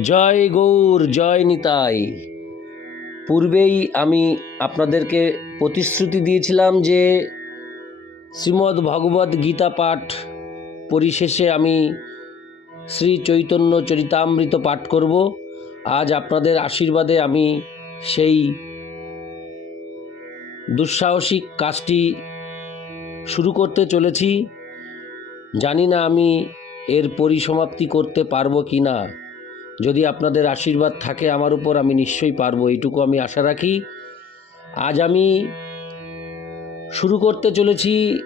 জয় গৌর, জয় নিতাই। পূর্বেই আমি আপনাদেরকে প্রতিশ্রুতি দিয়েছিলাম যে শ্রীমদ্ ভগবদ গীতা পাঠ পরিশেষে আমি শ্রী চৈতন্য চরিতামৃত পাঠ করব। আজ আপনাদের আশীর্বাদে আমি সেই দুঃসাহসিক কাজটি শুরু করতে চলেছি। জানি না আমি এর পরিসমাপ্তি করতে পারব কি না যদি আপনাদের আশীর্বাদ থাকে আমার উপর, আমি নিশ্চয়ই পারব। এইটুকু আমি আশা রাখি। আজ আমি শুরু করতে চলেছি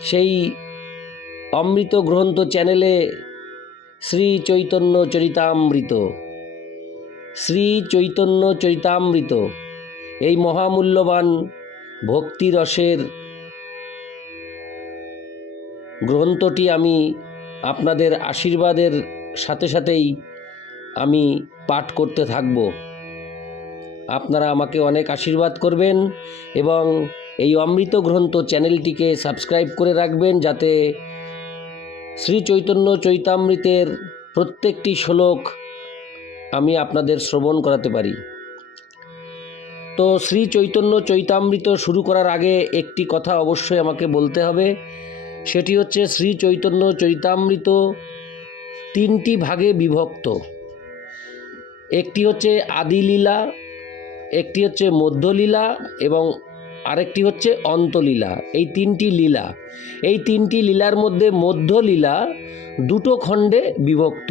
সেই অমৃত গ্রন্থ চ্যানেলে শ্রী চৈতন্য চরিতামৃত। শ্রী চৈতন্য চরিতামৃত, এই মহামূল্যবান ভক্তিরসের গ্রন্থটি আমি আপনাদের আশীর্বাদের সাথে সাথেই আমি পাঠ করতে থাকব। আপনারা আমাকে অনেক আশীর্বাদ করবেন এবং এই অমৃত গ্রন্থ চ্যানেলটিকে সাবস্ক্রাইব করে রাখবেন যাতে শ্রী চৈতন্য চৈতামৃতের প্রত্যেকটি শ্লোক আমি আপনাদের শ্রবণ করাতে পারি। তো শ্রী চৈতন্য চৈতামৃত শুরু করার আগে একটি কথা অবশ্যই আমাকে বলতে হবে। সেটি হচ্ছে শ্রী চৈতন্য চৈতামৃত তিনটি ভাগে বিভক্ত। একটি হচ্ছে আদিলীলা একটি হচ্ছে মধ্যলীলা এবং আরেকটি হচ্ছে অন্তলীলা এই তিনটি লীলা, এই তিনটি লীলার মধ্যে মধ্যলীলা দুটো খণ্ডে বিভক্ত।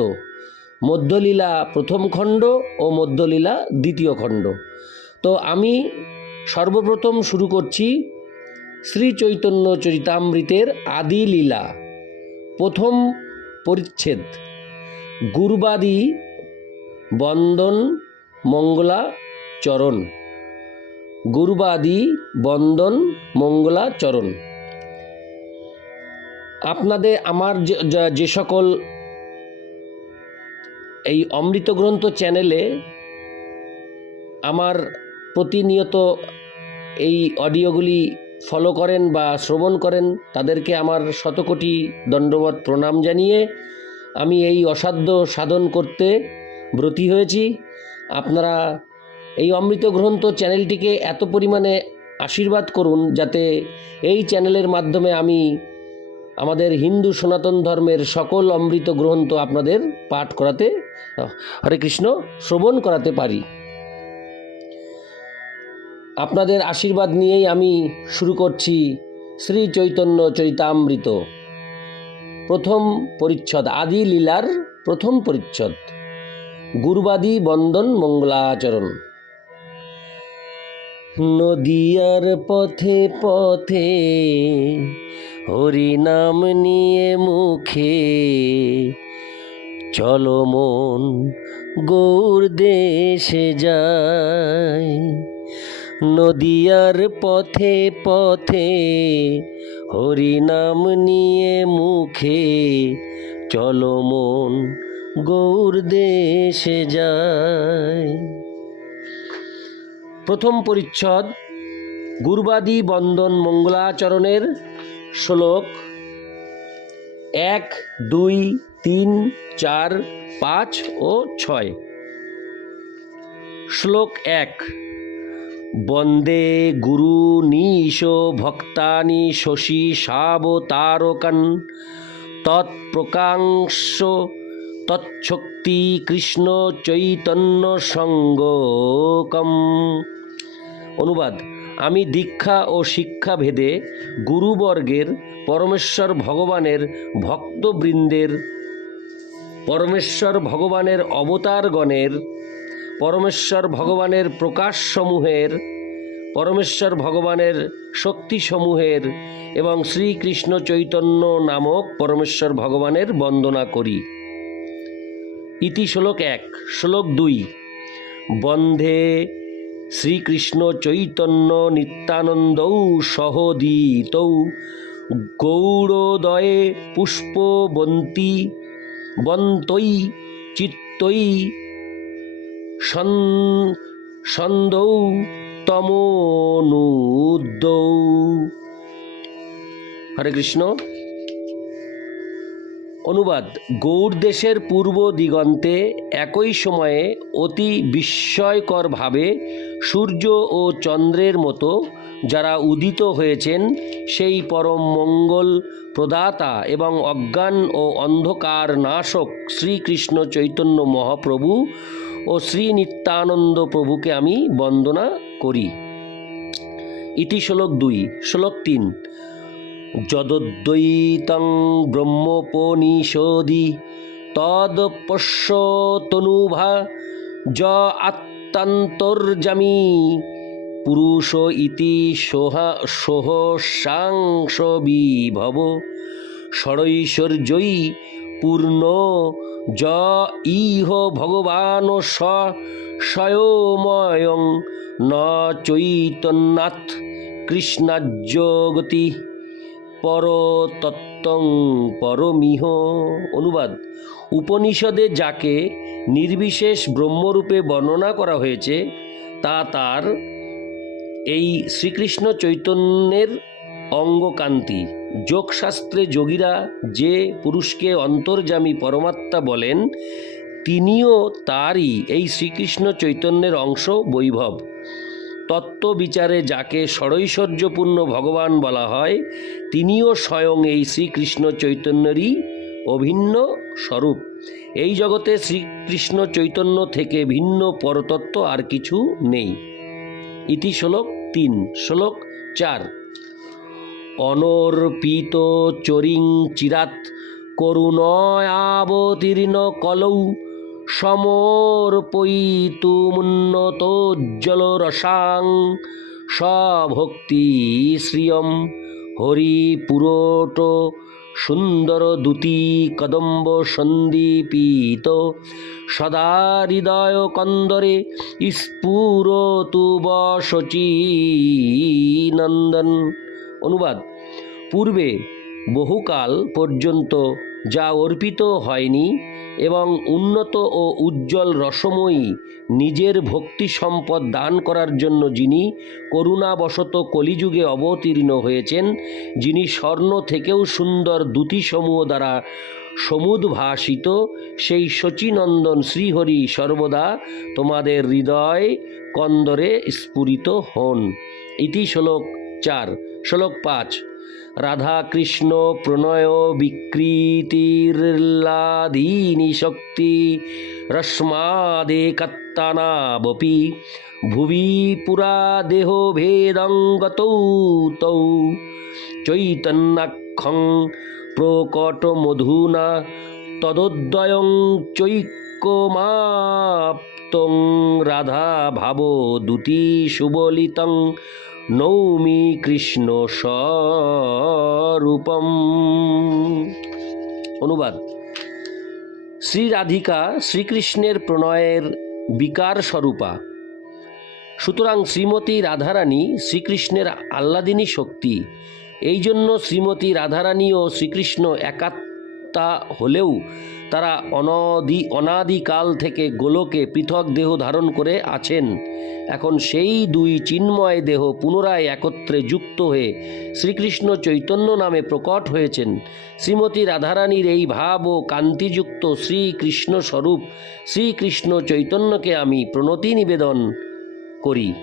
মধ্যলীলা প্রথম খণ্ড ও মধ্যলীলা দ্বিতীয় খণ্ড। তো আমি সর্বপ্রথম শুরু করছি শ্রী চৈতন্য চরিতামৃতের আদি লীলা, প্রথম পরিচ্ছেদ। গুরবাদি বন্দন, মঙ্গলা, চরণ। গুরবাদি, বন্দন, মঙ্গলা, চরণ। আপনাদের আমার যে সকল এই অমৃত গ্রন্থ চ্যানেলে আমার প্রতিনিয়ত এই অডিওগুলি ফলো করেন বা শ্রবণ করেন, তাদেরকে আমার শতকোটি দণ্ডবত প্রণাম জানিয়ে আমি এই অসাধ্য সাধন করতে ব্রতী হয়েছি। আপনারা এই অমৃত গ্রন্থ চ্যানেলটিকে এত পরিমাণে আশীর্বাদ করুন যাতে এই চ্যানেলের মাধ্যমে আমি আমাদের হিন্দু সনাতন ধর্মের সকল অমৃত গ্রন্থ আপনাদের পাঠ করাতে, হরে কৃষ্ণ, শ্রবণ করাতে পারি। আপনাদের আশীর্বাদ নিয়েই আমি শুরু করছি শ্রী চৈতন্য চরিতামৃত। প্রথম পরিচ্ছদ, আদি লীলার প্রথম পরিচ্ছদ। গুরুবাদী বন্দন মঙ্গলাচরণ। নদিয়ার পথে পথে হরিনাম নিয়ে মুখে চলো মন গৌর দেশে যায়। নদিয়ার পথে পথে হরিনাম নিয়ে মুখে চলো মন গৌর দেশে যায়। প্রথম পরিচ্ছদ, গুরবাদী বন্দন মঙ্গলাচরণের শ্লোক। এক, দুই, তিন, চার, পাঁচ ও ছয়। শ্লোক এক, বন্দে গুরু নিশ ভক্তানি শশী সাবতারকন, তৎপ্রকাংশ তৎশক্তি কৃষ্ণ চৈতন্য সঙ্গকম। অনুবাদ, আমি দীক্ষা ও শিক্ষা ভেদে গুরুবর্গের, পরমেশ্বর ভগবানের, ভক্তবৃন্দের, পরমেশ্বর ভগবানের অবতারগণের, পরমেশ্বর ভগবানের প্রকাশসমূহের, পরমেশ্বর ভগবানের শক্তিসমূহের এবং শ্রীকৃষ্ণ চৈতন্য নামক পরমেশ্বর ভগবানের বন্দনা করি। ইতি শ্লোক এক, শ্লোক দুই। বন্ধে শ্রীকৃষ্ণ চৈতন্য নিত্যানন্দৌ সহদীতৌ গৌড়োদয়ে পুষ্পবন্তী বন্তৈ চিত্তৈ সন, সন্দৌ তমনুদৌ হরে কৃষ্ণ। অনুবাদ। গৌড় দেশের পূর্ব দিগন্তে একই সময়ে অতি বিস্ময়করভাবে সূর্য ও চন্দ্রের মতো যারা উদিত হয়েছেন, সেই পরম মঙ্গল প্রদাতা এবং অজ্ঞান ও অন্ধকার নাশক শ্রীকৃষ্ণ চৈতন্য মহাপ্রভু ও শ্রী নিত্যানন্দ প্রভুকে আমি বন্দনা করি। ইতি শ্লোক দুই, শ্লোক তিন যদদ্বৈতং ব্রহ্মোপনিষদি তদপশ্যতনুভা য আত্মান্তর্জামী পুরুষ ইতি সোহা সোহসাংস বিভব ষড়ৈশ্বর্যই পূর্ণ য ইহ ভগবান স্বয়ময়ং ন চৈতন্যাৎ কৃষ্ণাজ্যোগতি পরতত্ত্বং পরমিহ। অনুবাদ। উপনিষদে যাকে নির্বিশেষ ব্রহ্মরূপে বর্ণনা করা হয়েছে, তা তার এই শ্রীকৃষ্ণ চৈতন্যের অঙ্গকান্তি। যোগশাস্ত্রে যোগীরা যে পুরুষকে অন্তর্যামী পরমাত্মা বলেন, তিনিও তারই এই শ্রীকৃষ্ণ চৈতন্যের অংশ বৈভব। তত্ত্ব বিচারে যাকে ষড়ৈশ্বর্যপূর্ণ ভগবান বলা হয়, তিনিও স্বয়ং এই শ্রীকৃষ্ণ চৈতন্যেরই অভিন্ন স্বরূপ। এই জগতে শ্রীকৃষ্ণ চৈতন্য থেকে ভিন্ন পরতত্ত্ব আর কিছু নেই। ইতি শ্লোক তিন। শ্লোক চার। অনর্পিত চরিং চিরাত করুণয়াবতীর্ণ কলৌ সমর্পয়িতুমুন্নতোজ্জ্বল রসাং স্বভক্তি শ্রিয়ম হরিপুরোট সুন্দর দূতি কদম্ব সন্দীপিত সদা হৃদয় কন্দরে বশচী নন্দন অনুবাদ। পূর্বে বহুকাল পর্যন্ত যা অর্পিত হয়নি এবং উন্নত ও উজ্জ্বল রসময়ী নিজের ভক্তি সম্পদ দান করার জন্য যিনি করুণাবশত কলিযুগে অবতীর্ণ হয়েছেন, যিনি স্বর্ণ থেকেও সুন্দর দ্যুতিসমূহ দ্বারা সমুদ্ভাসিত, সেই শচীনন্দন শ্রীহরি সর্বদা তোমাদের হৃদয় কন্দরে স্ফুরিত হন। ইতি শ্লোক চার, শ্লোক পাঁচ। রাধা কৃষ্ণ প্রণয় বিকৃতির্লাদীনি শক্তি রশ্মাদেকত্তানাবপি ভুবি পুরা দেহ ভেদঙ্গতৌ তৌ চৈতন্যাক্ষং প্রকট মধুনা তদোদ্বয়ং চৈক্যমাপ্তং রাধা ভাব দুতি সুবলিতং নৌমি কৃষ্ণ স্বরূপম। অনুবাদ। শ্রী রাধিকা শ্রীকৃষ্ণের প্রণয়ের বিকার স্বরূপা। সুতরাং শ্রীমতী রাধারানী শ্রীকৃষ্ণের আহ্লাদিনী শক্তি। এই জন্য শ্রীমতী রাধারানী ও শ্রীকৃষ্ণ একাত্মা হলেও তারা অনদি, অনাদিকাল থেকে গোলকে পৃথক দেহ ধারণ করে আছেন। এখন সেই দুই চিন্ময় দেহ পুনরায় একত্রে যুক্ত হয়ে শ্রীকৃষ্ণ চৈতন্য নামে প্রকট হয়েছেন। শ্রীমতী রাধারানীর এই ভাব ও কান্তিযুক্ত শ্রীকৃষ্ণ স্বরূপ শ্রীকৃষ্ণ চৈতন্যকে আমি প্রণতি নিবেদন করি।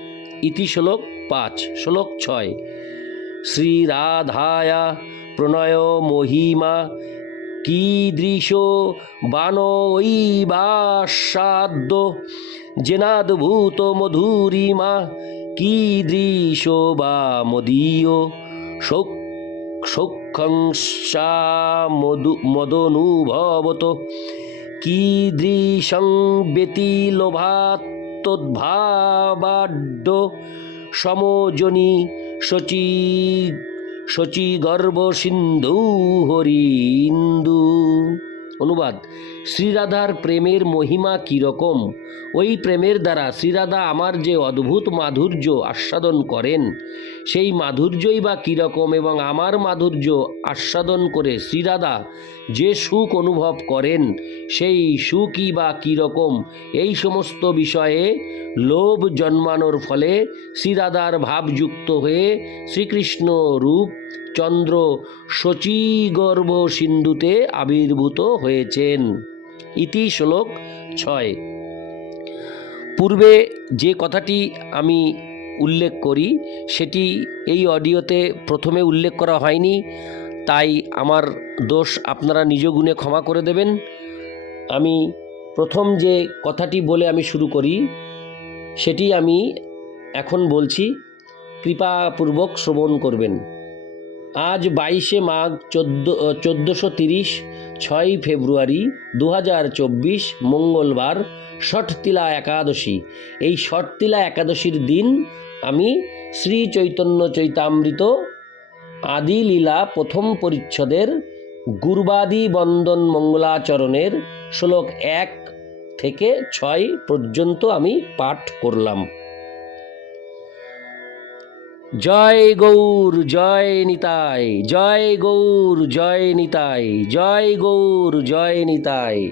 ইতি শ্লোক পাঁচ, শ্লোক ছয়। শ্রীরাধায়া প্রণয় মহিমা কীদৃশ বানৈবাসাদ্য জেনাদ্ভূত মধুরিমা কীদৃশ বা মদীয়? সৌক্ষংসা মধু, মদনুভবত। কীদৃশং ব্যতিলোভাত্তদ্ভাবাড্য সমজনী শচী শচী গর্ভ সিন্ধু হরিন্দু। অনুবাদ। শ্রীরাধার প্রেমের মহিমা কীরকম ওই প্রেমের দ্বারা শ্রীরাধা আমার যে অদ্ভুত মাধুর্য আস্বাদন করেন সেই মাধুর্যই বা কীরকম এবং আমার মাধুর্য আস্বাদন করে শ্রীরাধা যে সুখ অনুভব করেন, সেই সুখই বা কীরকম? এই সমস্ত বিষয়ে লোভ জন্মানোর ফলে শ্রীরাধার ভাবযুক্ত হয়ে শ্রীকৃষ্ণ রূপ চন্দ্র শচীগর্ভ সিন্ধুতে আবির্ভূত হয়েছেন। ইতি শ্লোক ছয়। পূর্বে যে কথাটি আমি উল্লেখ করি। সেটি এই অডিওতে প্রথমে উল্লেখ করা হয়নি। তাই আমার দোষ আপনারা নিজ গুণে ক্ষমা করে দেবেন। আমি প্রথম যে কথাটি বলে আমি শুরু করি, সেটি আমি এখন বলছি, কৃপাপূর্বক শ্রবণ করবেন। আজ বাইশে মাঘ চোদ্দ, চোদ্দোশো তিরিশ, ছয় ফেব্রুয়ারি দু হাজার চব্বিশ, মঙ্গলবার ষটতিলা একাদশী। এই ষটতিলা একাদশীর দিন আমি শ্রী চৈতন্য চৈতামৃত আদি লীলা প্রথম পরিচ্ছদের গুরবাদি বন্দন মঙ্গলাচরণের শ্লোক এক থেকে ছয় পর্যন্ত আমি পাঠ করলাম। জয় গৌর, জয় নিতাই, জয় গৌর, জয় নিতাই, জয় গৌর, জয় নিতাই।